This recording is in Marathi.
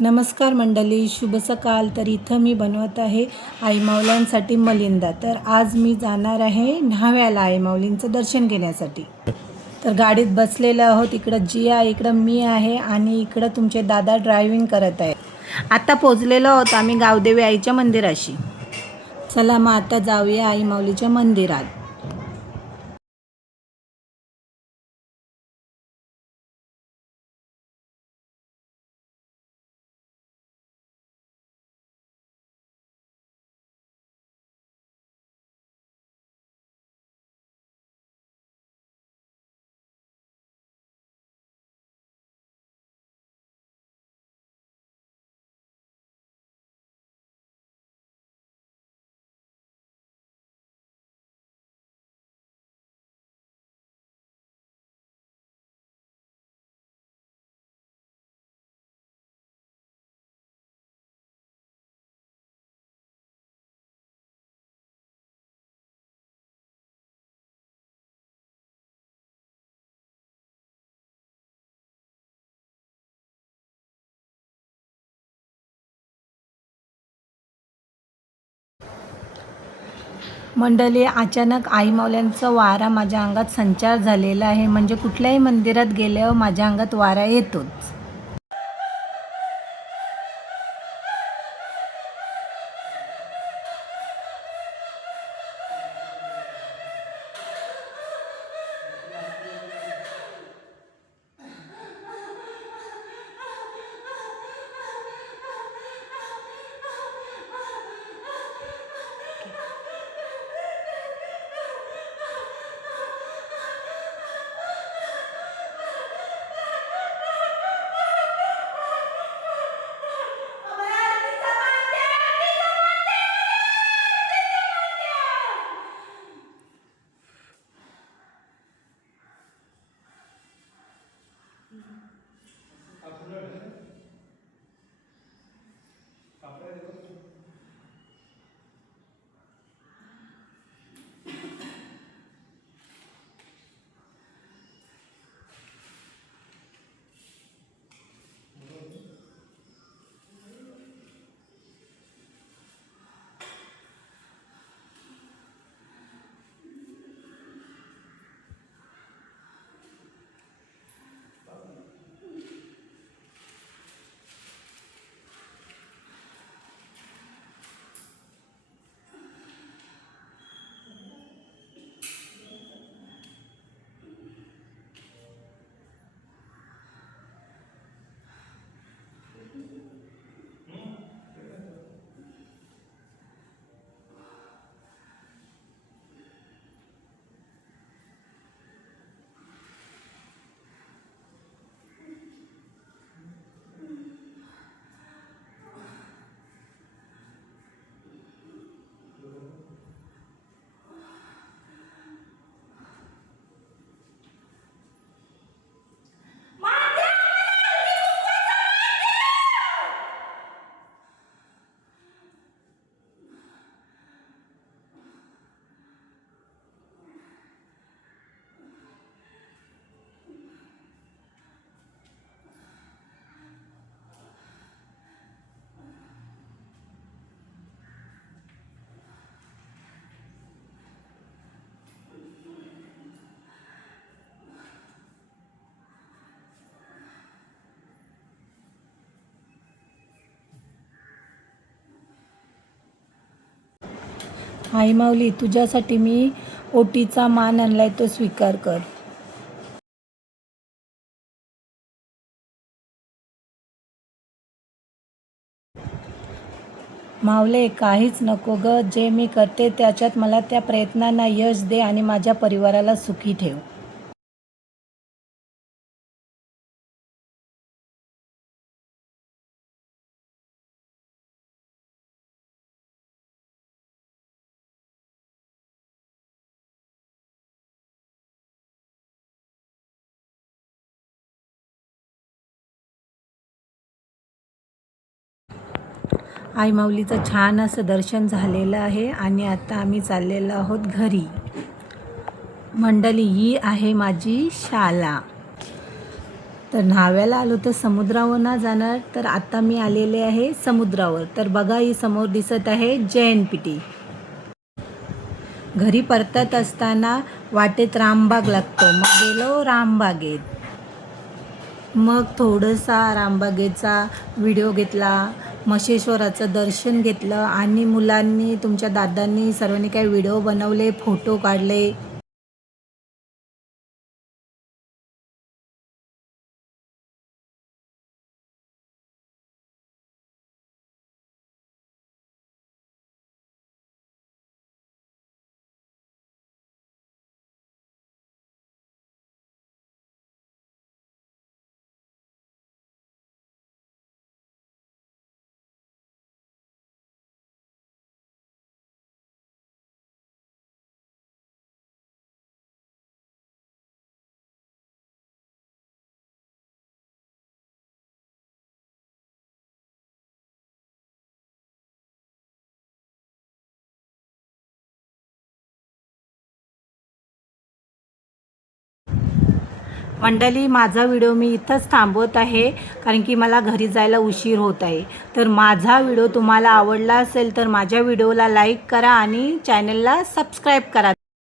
नमस्कार मंडळी, शुभ सकाळ. तर इथं मी बनवत आहे आई माऊल्यांसाठी मलिंदा. तर आज मी जाणार आहे न्हाव्याला आई माऊलींचं दर्शन घेण्यासाठी. तर गाडीत बसलेलं आहोत. इकडं जिया, इकडं मी आहे आणि इकडं तुमचे दादा ड्रायव्हिंग करत आहे. आता पोचलेलो आहोत आम्ही गावदेवी आईच्या मंदिराशी. चला मग आता जाऊया आई माऊलीच्या मंदिरात. मंडळी, अचानक आई माऊल्यांचा वारा माझ्या अंगात संचार झालेला आहे. म्हणजे कुठल्याही मंदिरात गेल्यावर माझ्या अंगात वारा येतोच. आई माऊली, तुझ्यासाठी मी ओटीचा मान आणलाय, तो स्वीकार कर. माऊले, काहीच नको ग. जे मी करते त्याच्यात मला त्या प्रयत्नांना यश दे आणि माझ्या परिवाराला सुखी ठेव. आई माऊलीचं छान असं दर्शन झालेलं आहे आणि आता आम्ही चाललेलो आहोत घरी. मंडळी, ही आहे माझी शाला. तर न्हाव्याला आलो तर समुद्रावर ना जाणार, तर आता मी आलेले आहे समुद्रावर. तर बघा ही समोर दिसत आहे जैन-पिटी. घरी परतत असताना वाटेत रामबाग लागतो, मग गेलो रामबागेत. मग थोडासा रामबागेचा व्हिडिओ घेतला, मशेश्वराचं दर्शन घेतलं आणि मुलांनी, तुमच्या दादांनी सर्वांनी काही व्हिडिओ बनवले, फोटो काढले. मंडळी, माझा व्हिडिओ मी इथंच थांबवत आहे, कारण की मला घरी जायला उशीर होत आहे. तर माझा व्हिडिओ तुम्हाला आवडला असेल तर माझ्या व्हिडिओला लाईक करा आणि चॅनलला सबस्क्राईब करा.